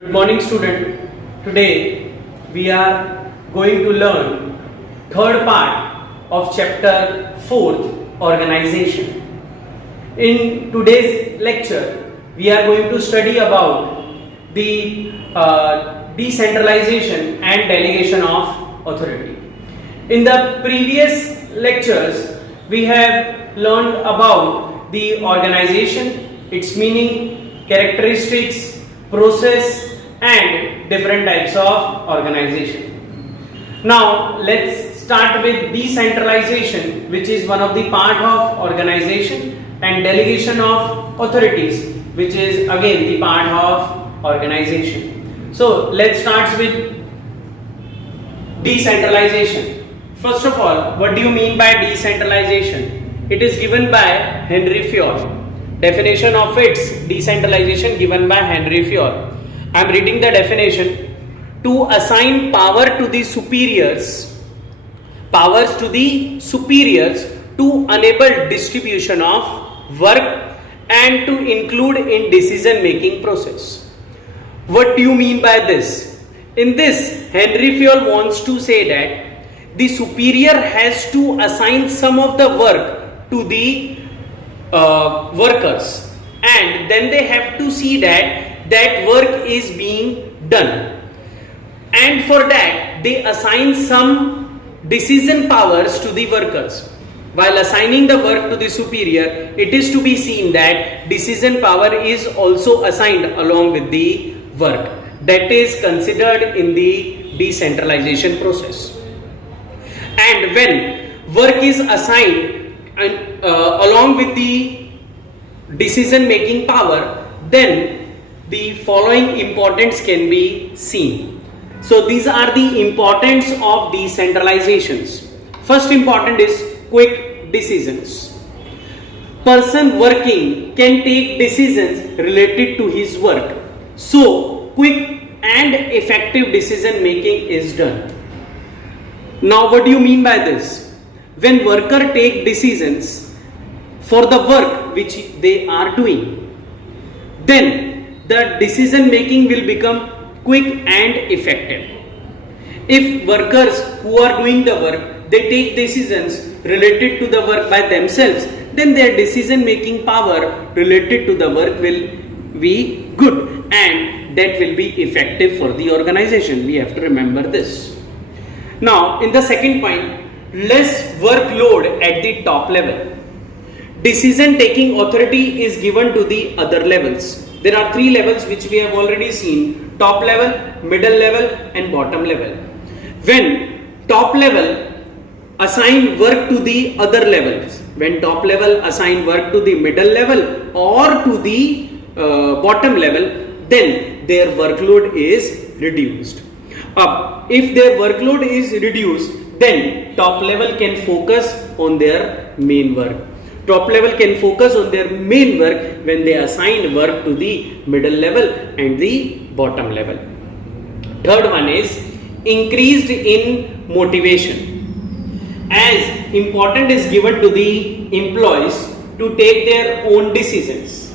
Good morning student. Today we are going to learn third part of chapter 4th organization. In today's lecture we are going to study about the decentralization and delegation of authority. In the previous lectures we have learned about the organization, its meaning, characteristics, process and different types of organization. Now let's start with decentralization, which is one of the part of organization, and delegation of authorities, which is again the part of organization. So let's start with decentralization. First of all, what do you mean by decentralization? It is given by Henry Fayol. Definition of its decentralization given by Henry Fayol. I am reading the definition: to assign powers to the superiors to enable distribution of work and to include in decision making process. What do you mean by this? In this, Henry Fayol wants to say that the superior has to assign some of the work to the workers, and then they have to see that work is being done, and for that they assign some decision powers to the workers. While assigning the work to the superior, it is to be seen that decision power is also assigned along with the work. That is considered in the decentralization process. And when work is assigned and along with the decision making power, then the following importance can be seen. So these are the importance of decentralizations. First important is quick decisions. Person working can take decisions related to his work. So quick and effective decision making is done. Now what do you mean by this? When worker take decisions for the work which they are doing, then the decision making will become quick and effective. If workers who are doing the work, they take decisions related to the work by themselves, then their decision making power related to the work will be good, and that will be effective for the organization. We have to remember this. Now in the second point, less workload at the top level. Decision taking authority is given to the other levels. There are three levels which we have already seen: top level, middle level and bottom level. When top level assign work to the other levels, when top level assign work to the middle level or to the bottom level, then their workload is reduced. If their workload is reduced, then top level can focus on their main work. Top level can focus on their main work when they assign work to the middle level and the bottom level. Third one is increased in motivation. As important is given to the employees to take their own decisions.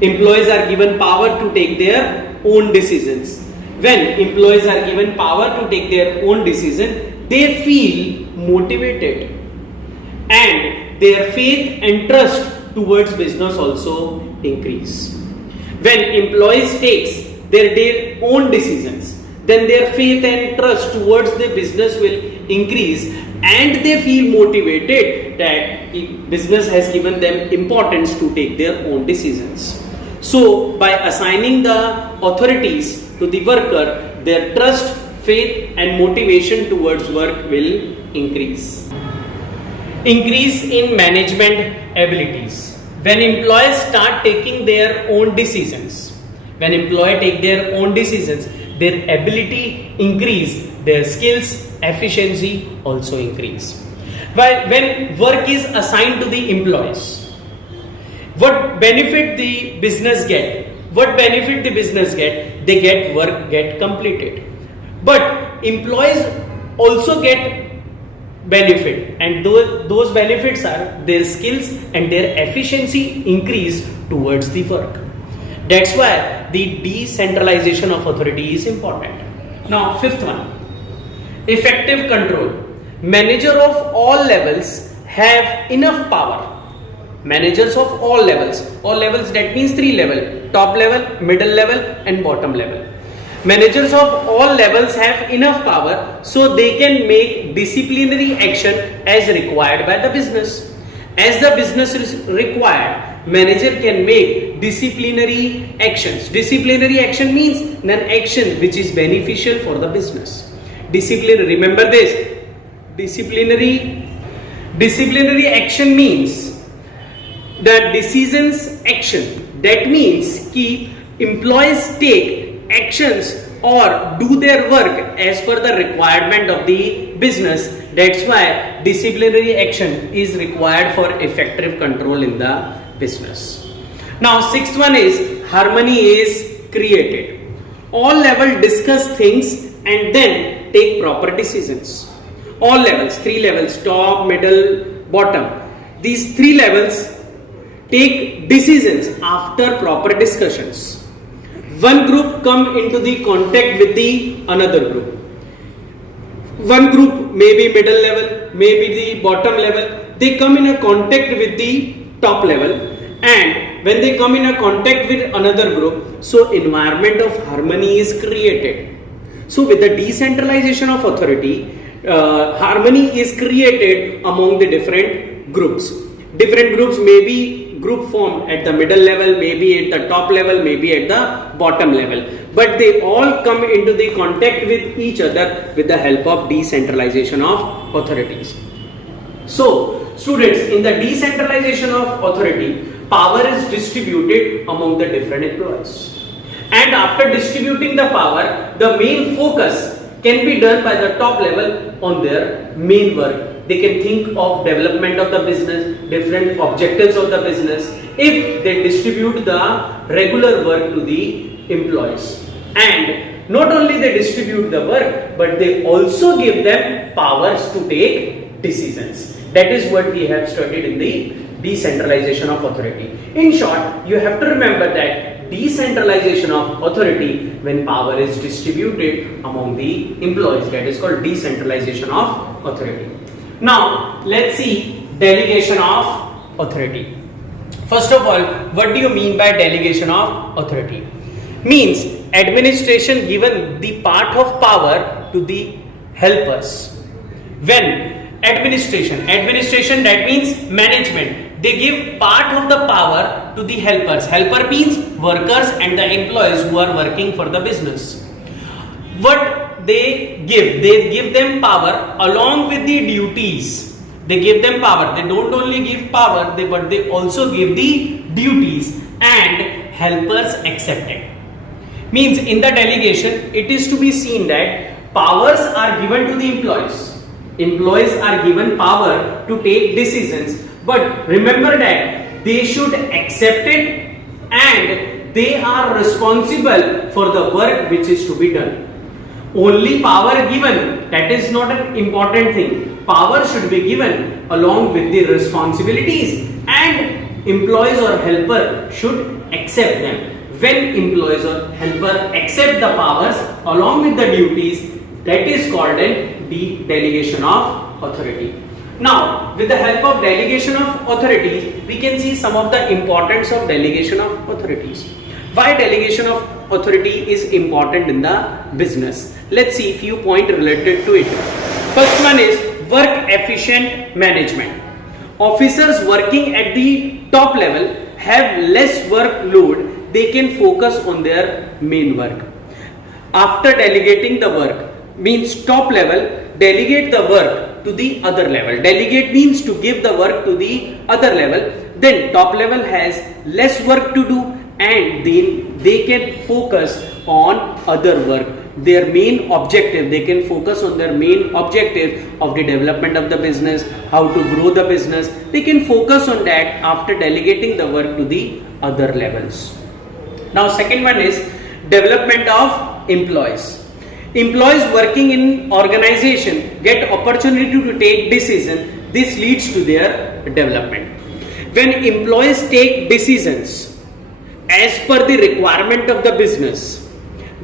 Employees are given power to take their own decisions. When employees are given power to take their own decision, they feel motivated, and their faith and trust towards business also increase. When employees takes their own decisions, then their faith and trust towards the business will increase, and they feel motivated that the business has given them importance to take their own decisions. So by assigning the authorities to the worker, their trust, faith and motivation towards work will increase. Increase in management abilities. When employees start taking their own decisions, their ability increase, their skills, efficiency also increase. While when work is assigned to the employees, what benefit the business get? They get work get completed. But employees also get benefit, and those benefits are their skills and their efficiency increase towards the work. That's why the decentralization of authority is important. Now, fifth one, effective control. Manager of all levels have enough power. Managers of all levels that means three level: top level, middle level and bottom level. Managers of all levels have enough power so they can make disciplinary action as required by the business. As the business is required, manager can make disciplinary actions. Disciplinary action means an action which is beneficial for the business. Disciplinary, remember this, disciplinary action means the decisions action. That means कि employees take actions or do their work as per the requirement of the business. That's why disciplinary action is required for effective control in the business. Now, sixth one is harmony is created. All levels discuss things and then take proper decisions. All levels, three levels, top, middle, bottom. These three levels take decisions after proper discussions. One group come into the contact with the another group. One group may be middle level, maybe the bottom level. They come in a contact with the top level, and when they come in a contact with another group, so environment of harmony is created. So with the decentralization of authority, harmony is created among the different groups. Different groups may be group formed at the middle level, maybe at the top level, maybe at the bottom level, but they all come into the contact with each other with the help of decentralization of authorities. So students, in the decentralization of authority, power is distributed among the different employees, and after distributing the power, the main focus can be done by the top level on their main work. They can think of development of the business, different objectives of the business, if they distribute the regular work to the employees. And not only they distribute the work, but they also give them powers to take decisions. That is what we have studied in the decentralization of authority. In short, you have to remember that decentralization of authority, when power is distributed among the employees, that is called decentralization of authority. Now, let's see delegation of authority. First of all, what do you mean by delegation of authority? Means administration given the part of power to the helpers. When administration that means management, they give part of the power to the helpers. Helper means workers and the employees who are working for the business. What they give them power along with the duties. They give them power. They don't only give power, but they also give the duties, and helpers accept it. Means in the delegation, it is to be seen that powers are given to the employees. Employees are given power to take decisions, but remember that they should accept it and they are responsible for the work which is to be done. Only power given, that is not an important thing. Power should be given along with the responsibilities, and employees or helper should accept them. When employees or helper accept the powers along with the duties, that is called the delegation of authority. Now, with the help of delegation of authorities, we can see some of the importance of delegation of authorities. Why delegation of authority is important in the business? Let's see few points related to it. First one is work efficient management. Officers working at the top level have less workload. They can focus on their main work. After delegating the work, means top level delegate the work to the other level. Delegate means to give the work to the other level. Then top level has less work to do, and then they can focus on other work. Their main objective, they can focus on their main objective of the development of the business, how to grow the business. They can focus on that after delegating the work to the other levels. Now, second one is development of employees. Employees working in organization get opportunity to take decision. This leads to their development. When employees take decisions, as per the requirement of the business,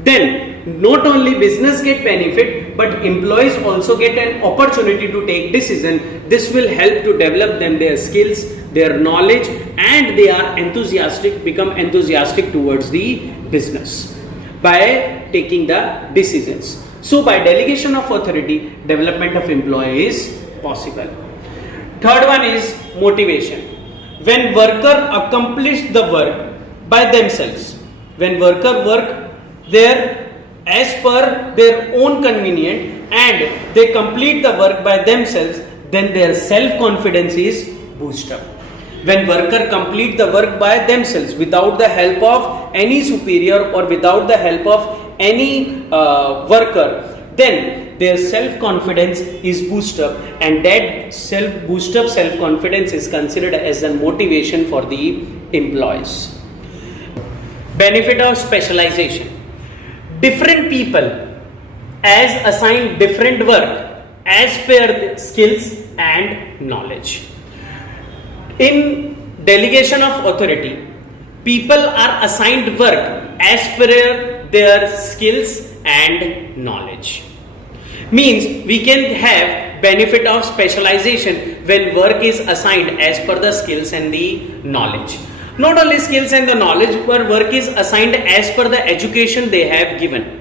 then not only business get benefit but employees also get an opportunity to take decision. This will help to develop them their skills, their knowledge, and they are become enthusiastic towards the business by taking the decisions. So by delegation of authority, development of employee is possible. Third one is motivation. When worker accomplish the work by themselves, when worker work there as per their own convenient and they complete the work by themselves, then their self-confidence is boosted up. When worker complete the work by themselves without the help of any superior or without the help of any worker, then their self-confidence is boosted up, and that self-confidence is considered as a motivation for the employees. Benefit of specialization. Different people as assigned different work as per skills and knowledge. In delegation of authority, people are assigned work as per their skills and knowledge. Means we can have benefit of specialization when work is assigned as per the skills and the knowledge. Not only skills and the knowledge, but work is assigned as per the education they have given.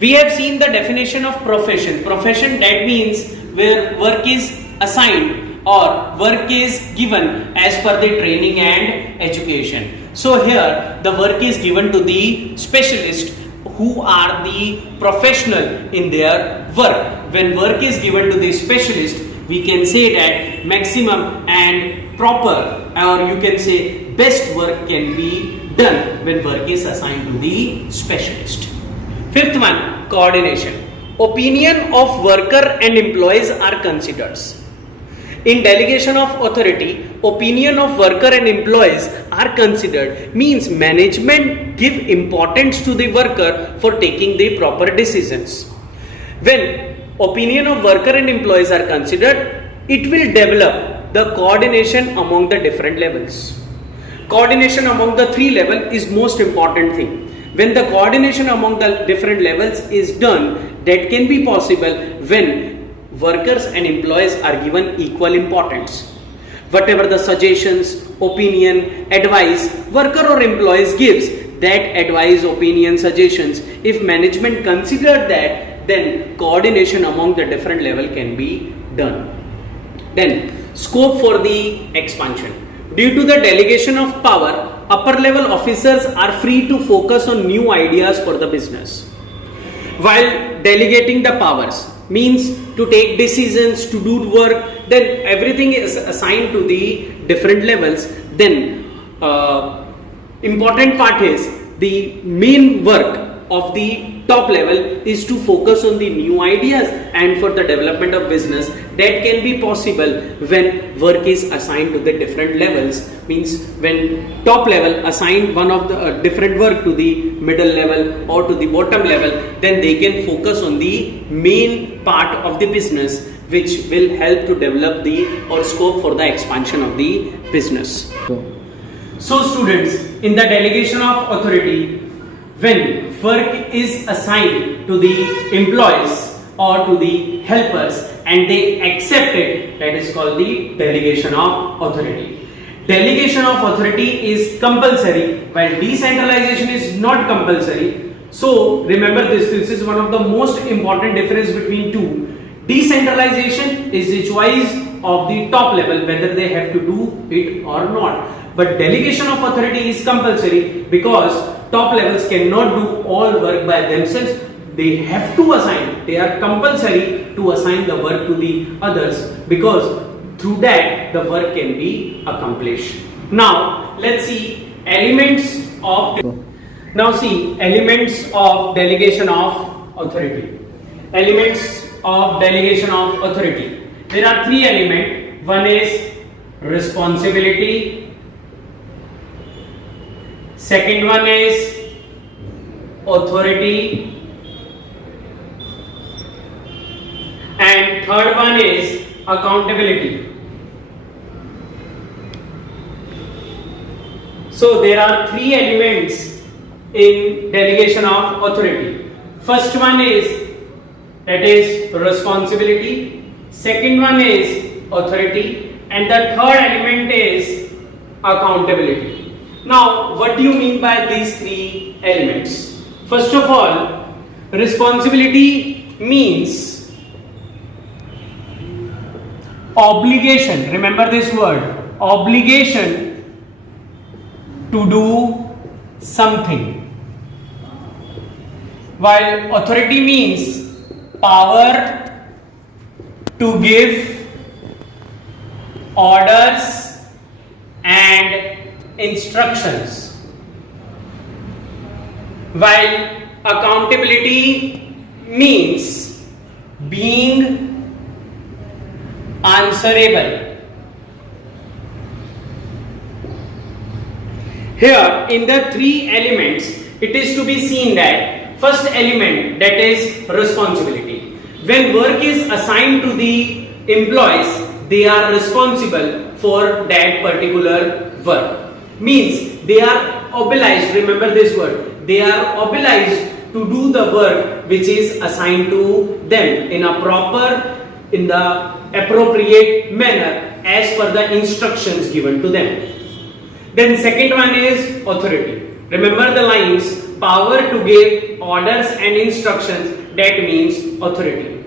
We have seen the definition of profession. Profession, that means where work is assigned or work is given as per the training and education. So here the work is given to the specialist who are the professional in their work. When work is given to the specialist, we can say that maximum and proper, or you can say best work can be done when work is assigned to the specialist. Fifth one, coordination. Opinion of worker and employees are considered. In delegation of authority, opinion of worker and employees are considered. Means management give importance to the worker for taking the proper decisions. When opinion of worker and employees are considered, it will develop the coordination among the different levels. Coordination among the three levels is most important thing. When the coordination among the different levels is done, that can be possible when workers and employees are given equal importance. Whatever the suggestions, opinion, advice worker or employees gives, that advice, opinion, suggestions, if management considered that, then coordination among the different level can be done. Then scope for the expansion. Due to the delegation of power, upper level officers are free to focus on new ideas for the business. While delegating the powers means to take decisions, to do work, then everything is assigned to the different levels. Then important part is the main work of the top level is to focus on the new ideas and for the development of business. That can be possible when work is assigned to the different levels. Means when top level assign one of the different work to the middle level or to the bottom level, then they can focus on the main part of the business, which will help to develop the or scope for the expansion of the business. So students, in the delegation of authority, when work is assigned to the employees or to the helpers and they accept it, that is called the delegation of authority. Delegation of authority is compulsory while decentralization is not compulsory. So remember this is one of the most important difference between two. Decentralization is the choice of the top level whether they have to do it or not. But delegation of authority is compulsory because top levels cannot do all work by themselves. They have to assign, they are compulsory to assign the work to the others, because through that the work can be accomplished. Now let's see elements of delegation of authority. Elements of delegation of authority. There are three elements. One is responsibility. Second one is authority, and third one is accountability. So there are three elements in delegation of authority. First one is that is responsibility. Second one is authority, and the third element is accountability. Now, what do you mean by these three elements? First of all, responsibility means obligation. Remember this word, obligation to do something. While authority means power to give orders and instructions. While accountability means being answerable. Here in the three elements, it is to be seen that first element, that is responsibility. When work is assigned to the employees, they are responsible for that particular work. Means they are obliged, remember this word, they are obliged to do the work which is assigned to them in a proper, in the appropriate manner as per the instructions given to them. Then second one is authority. Remember the lines, power to give orders and instructions, that means authority.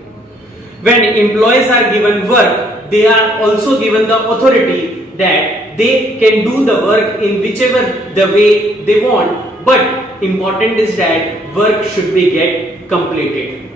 When employees are given work, they are also given the authority that they can do the work in whichever the way they want, but important is that work should be get completed.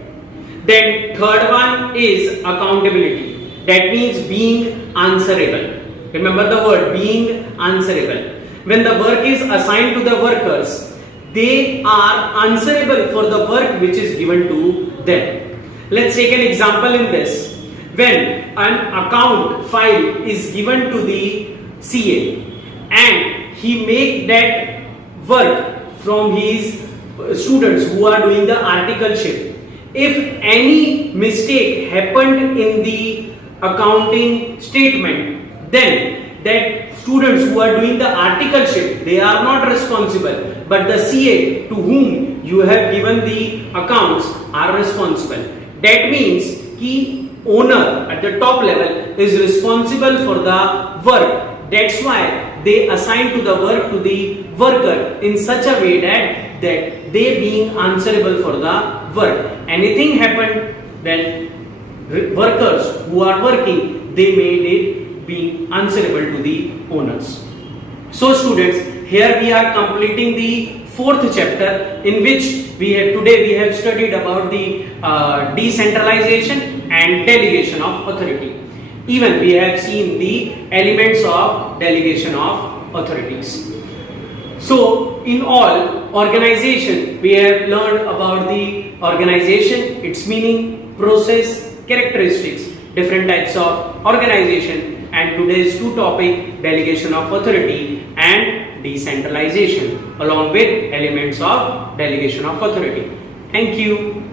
Then third one is accountability. That means being answerable. Remember the word, being answerable. When the work is assigned to the workers, they are answerable for the work which is given to them. Let's take an example in this. When an account file is given to the CA and he make that work from his students who are doing the articleship, if any mistake happened in the accounting statement, then that students who are doing the articleship, they are not responsible, but the CA to whom you have given the accounts are responsible. That means key owner at the top level is responsible for the work. That's why they assign to the work to the worker in such a way that they being answerable for the work. Anything happened, then workers who are working, they made it being answerable to the owners. So students, here we are completing the fourth chapter, in which today we have studied about the decentralization and delegation of authority. Even we have seen the elements of delegation of authorities. So in all, organization, we have learned about the organization, its meaning, process, characteristics, different types of organization, and today's two topic, delegation of authority and decentralization, along with elements of delegation of authority. Thank you.